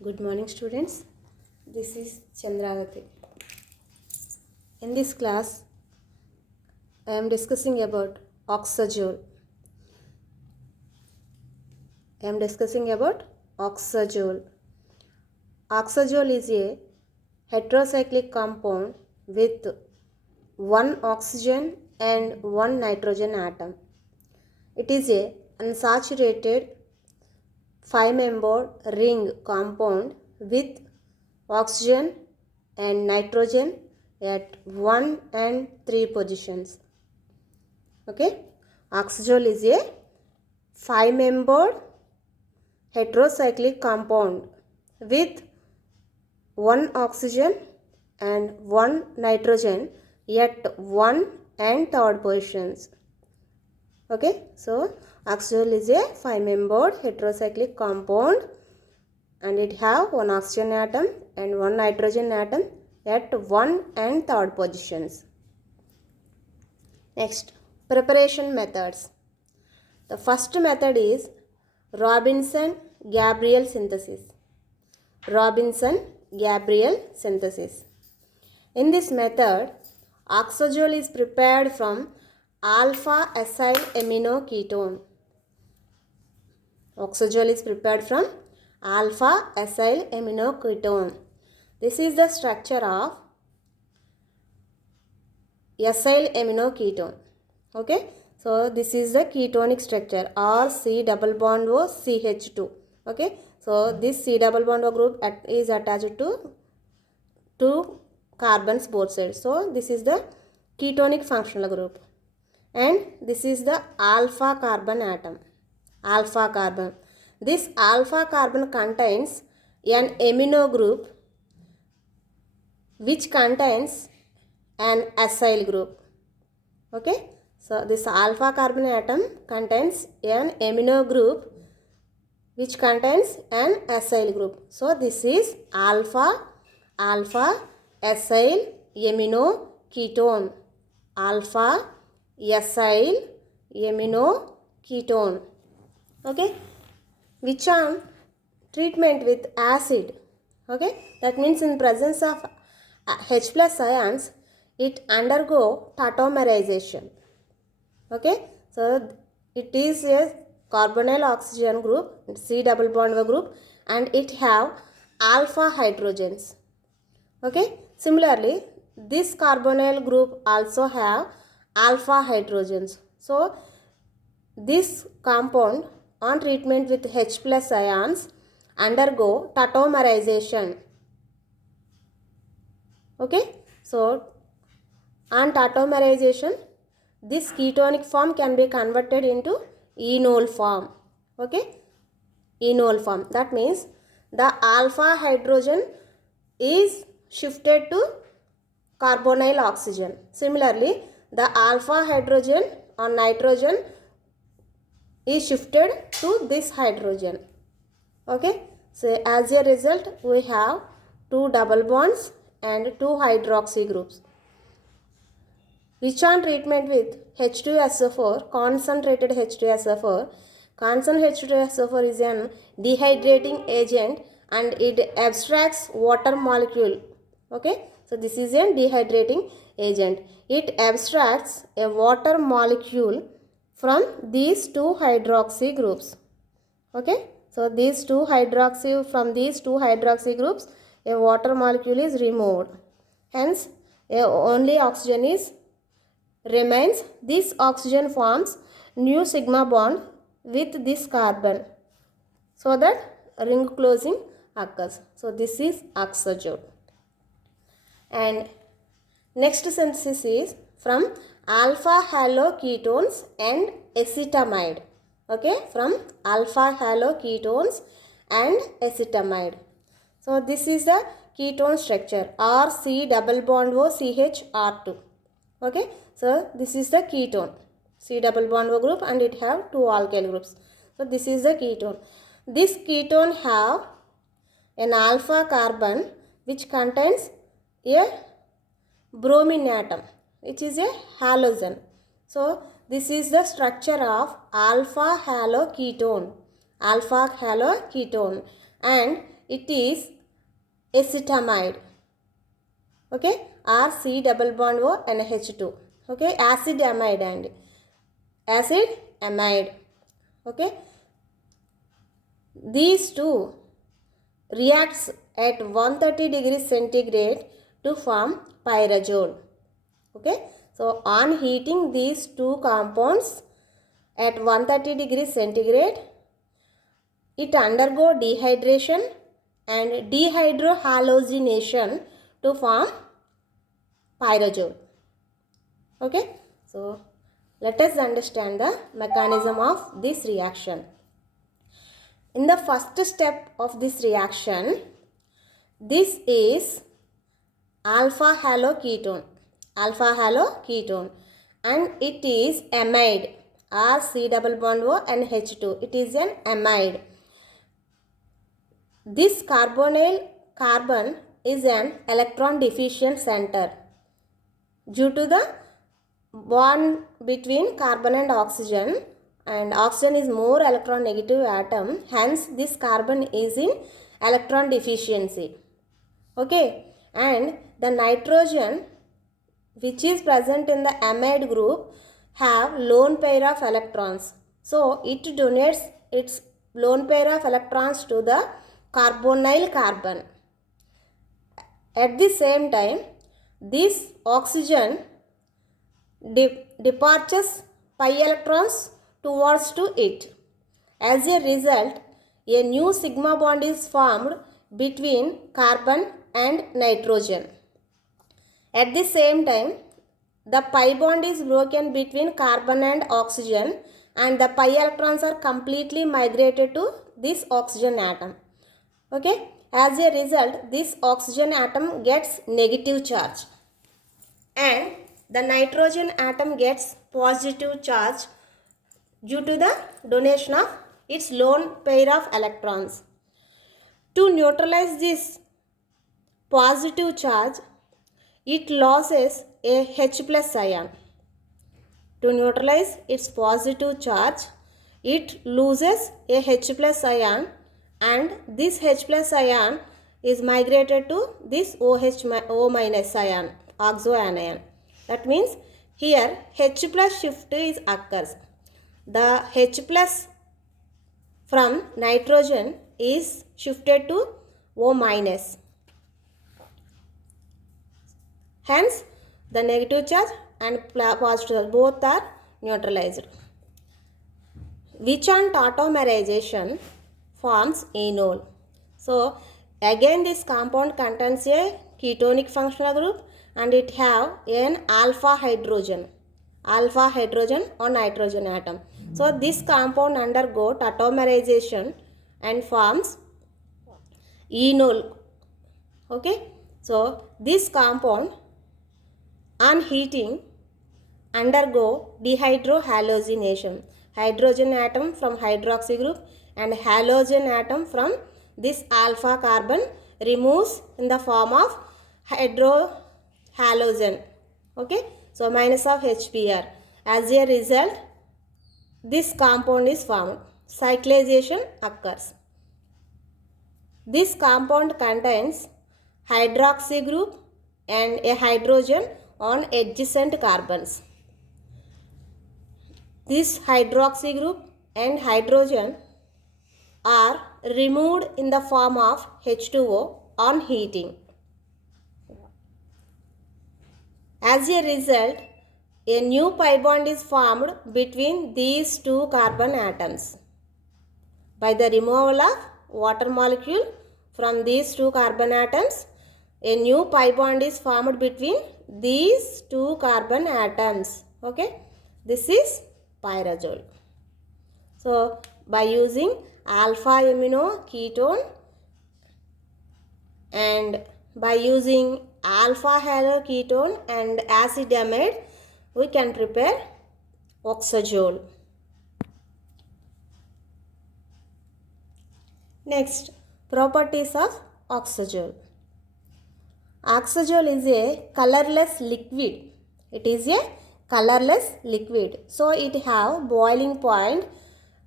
Good morning, students. This is Chandravati. In this class, I am discussing about oxazole. Oxazole is a heterocyclic compound with one oxygen and one nitrogen atom. It is a unsaturated 5-membered ring compound with oxygen and nitrogen at 1 and 3 positions. Okay, oxazole is a 5-membered heterocyclic compound with one oxygen and one nitrogen at 1 and 3rd positions. Okay, so oxazole is a 5-membered heterocyclic compound and it have one oxygen atom and one nitrogen atom at 1 and 3rd positions. Next, preparation methods. The first method is Robinson-Gabriel synthesis. In this method, oxazole is prepared from alpha-acyl amino ketone. This is the structure of acyl amino ketone. Okay, so this is the ketonic structure or C double bond O CH2. Okay, so this C double bond O group is attached to two carbons both sides. So this is the ketonic functional group, and this is the alpha carbon atom. This alpha carbon contains an amino group which contains an acyl group. Okay, so this alpha carbon atom contains an amino group which contains an acyl group. So this is alpha acyl amino ketone. Okay, which on treatment with acid. Okay, that means in presence of H plus ions, it undergo tautomerization. Okay, so it is a carbonyl oxygen group, C double bond O group, and it have alpha hydrogens. Okay, similarly this carbonyl group also have alpha hydrogens. So this compound on treatment with H plus ions undergo tautomerization. Okay, so on tautomerization, this ketonic form can be converted into enol form. Okay, enol form. That means the alpha hydrogen is shifted to carbonyl oxygen. Similarly, the alpha hydrogen or nitrogen is shifted to this hydrogen. Okay, so as a result we have two double bonds and two hydroxy groups. Which on treatment with H2SO4, concentrated H2SO4. Concentrated H2SO4 is an dehydrating agent and it abstracts water molecule. Okay, so this is a dehydrating agent. It abstracts a water molecule from these two hydroxy groups. Okay, so these two hydroxy groups, a water molecule is removed. Hence, only oxygen remains. This oxygen forms new sigma bond with this carbon so that ring closing occurs. So this is oxazole. And next synthesis is from alpha haloketones and acetamide. Okay, from alpha haloketones and acetamide. So this is the ketone structure or C double bond O CHR2. Okay, so this is the ketone, C double bond O group, and it have two alkyl groups. So this is the ketone. This ketone have an alpha carbon which contains a bromine atom which is a halogen. So this is the structure of alpha haloketone, and it is acetamide. Okay, R C double bond O NH2. Okay, acid amide and acid amide. Okay, these two reacts at 130 degrees centigrade to form pyrazole. Okay, so on heating these two compounds at 130 degrees centigrade, it undergo dehydration and dehydrohalogenation to form pyrazole. Okay, so let us understand the mechanism of this reaction. In the first step of this reaction, this is alpha haloketone, and it is amide, R C double bond O NH2. It is an amide. This carbonyl carbon is an electron deficient center due to the bond between carbon and oxygen is more electron negative atom, hence this carbon is in electron deficiency. Okay, and the nitrogen which is present in the amide group have lone pair of electrons, so it donates its lone pair of electrons to the carbonyl carbon. At the same time, this oxygen departs pi electrons towards to it. As a result, a new sigma bond is formed between carbon and nitrogen. At the same time, the pi bond is broken between carbon and oxygen, and the pi electrons are completely migrated to this oxygen atom. Okay, as a result, this oxygen atom gets negative charge and the nitrogen atom gets positive charge due to the donation of its lone pair of electrons. To neutralize this positive charge, it loses a H plus ion. To neutralize its positive charge, it loses a H plus ion, and this H plus ion is migrated to this O minus ion, oxo anion. That means here H plus shift is occurs. The H plus from nitrogen is shifted to O minus. Hence, the negative charge and positive charge both are neutralized. Wichand tautomerization forms enol. So, again this compound contains a ketonic functional group and it have an alpha hydrogen on nitrogen atom. So, this compound undergo tautomerization and forms enol. Okay. So, this compound on heating undergo dehydrohalogenation. Hydrogen atom from hydroxy group and halogen atom from this alpha carbon removes in the form of hydrohalogen. Okay. So, minus of HBr. As a result, this compound is formed. Cyclization occurs. This compound contains hydroxy group and a hydrogen on adjacent carbons. This hydroxy group and hydrogen are removed in the form of H2O on heating. As a result, a new pi bond is formed between these two carbon atoms. By the removal of water molecule from these two carbon atoms, a new pi bond is formed between these two carbon atoms. Okay, this is pyrazole. So, by using alpha amino ketone and by using alpha haloketone and acid amide, we can prepare oxazole. Next, properties of oxazole. Oxazole is a colorless liquid. It is a colorless liquid. So, it have boiling point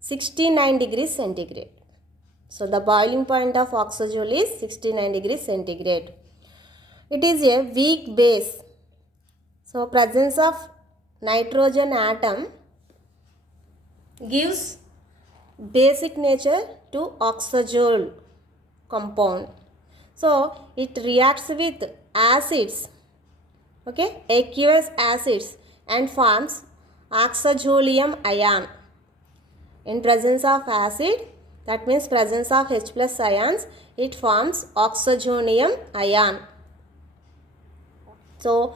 69 degrees centigrade. So the boiling point of oxazole is 69 degrees centigrade. It is a weak base. So presence of nitrogen atom gives basic nature to oxazole compound. So it reacts with acids, okay, aqueous acids, and forms oxazolium ion. In presence of acid, that means presence of H plus ions, it forms oxazonium ion. So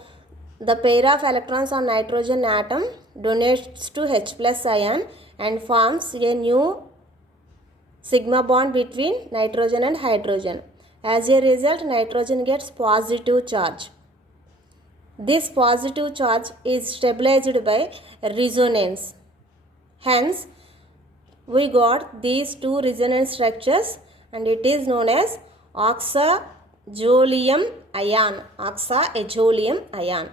the pair of electrons on nitrogen atom donates to H plus ion and forms a new sigma bond between nitrogen and hydrogen. As a result, nitrogen gets positive charge. This positive charge is stabilized by resonance. Hence, we got these two resonance structures and it is known as oxazolium ion. Oxazolium ion.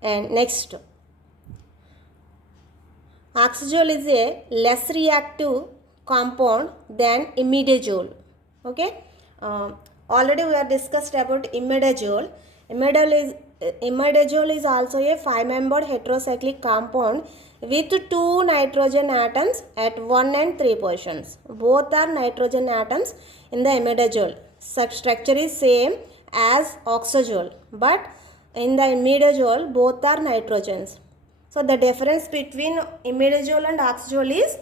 And next, oxazole is a less reactive compound than imidazole. Okay. Already we have discussed about imidazole. Imidazole is also a 5-membered heterocyclic compound with 2 nitrogen atoms at 1 and 3 positions. Both are nitrogen atoms in the imidazole. Such structure is same as oxazole, but in the imidazole both are nitrogens. So the difference between imidazole and oxazole is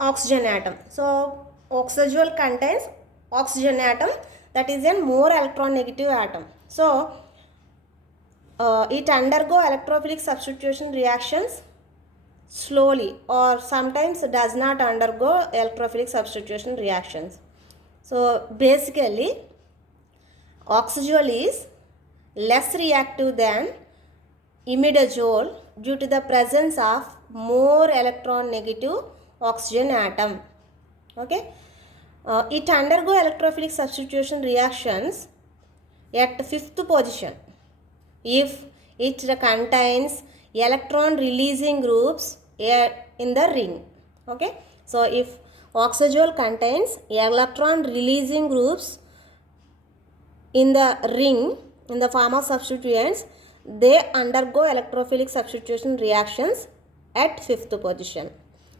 oxygen atom. So oxazole contains oxygen atom, that is a more electron negative atom. So it undergo electrophilic substitution reactions slowly or sometimes does not undergo electrophilic substitution reactions. So basically oxazole is less reactive than imidazole due to the presence of more electron negative oxygen atom. Okay. It undergo electrophilic substitution reactions at 5th position if it contains electron releasing groups in the ring. Okay. So if oxazole contains electron releasing groups in the ring in the form of substituents, they undergo electrophilic substitution reactions at 5th position.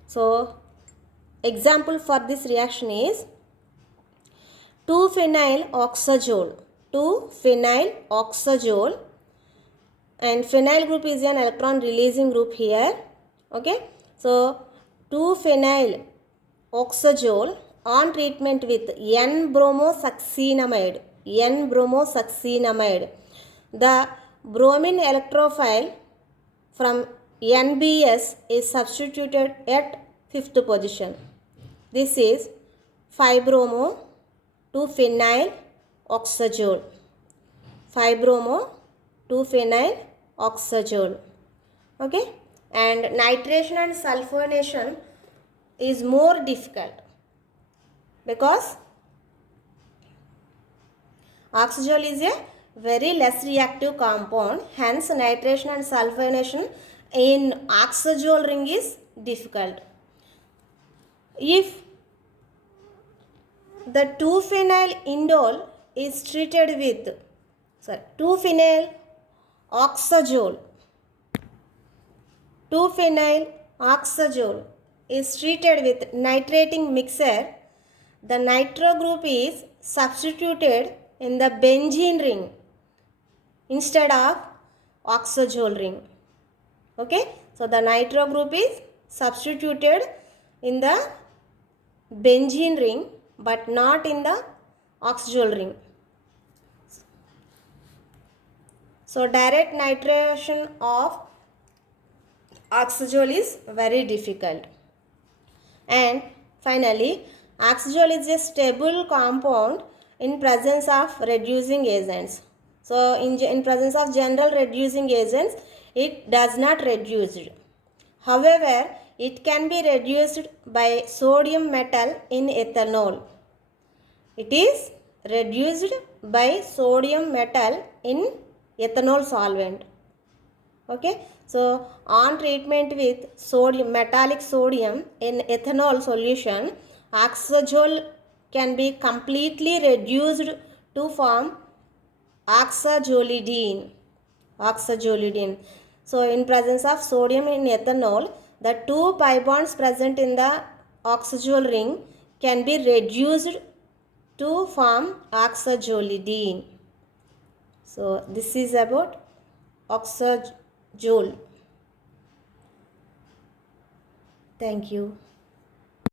So example for this reaction is 2-phenyl oxazole, and phenyl group is an electron releasing group here. Okay. So 2-phenyl oxazole on treatment with N-bromosuccinamide, the bromine electrophile from NBS is substituted at 5th position. This is 5-bromo 2-phenyl oxazole. 5-bromo 2-phenyl oxazole. Okay. And nitration and sulfonation is more difficult because oxazole is a very less reactive compound. Hence nitration and sulfonation in oxazole ring is difficult. If the 2-phenyl indole is treated with 2-phenyl oxazole is treated with nitrating mixer, the nitro group is substituted in the benzene ring instead of oxazole ring. Okay. So the nitro group is substituted in the benzene ring but not in the oxazole ring. So direct nitration of oxazole is very difficult. And finally, oxazole is a stable compound in presence of reducing agents. So in presence of general reducing agents, it does not reduce. However, it can be reduced by sodium metal in ethanol. It is reduced by sodium metal in ethanol solvent. Okay, so on treatment with sodium, metallic sodium in ethanol solution, oxazole can be completely reduced to form oxazolidine. Oxazolidine. So in presence of sodium in ethanol, the two pi bonds present in the oxazole ring can be reduced to form oxazolidine. So this is about oxazole. Thank you.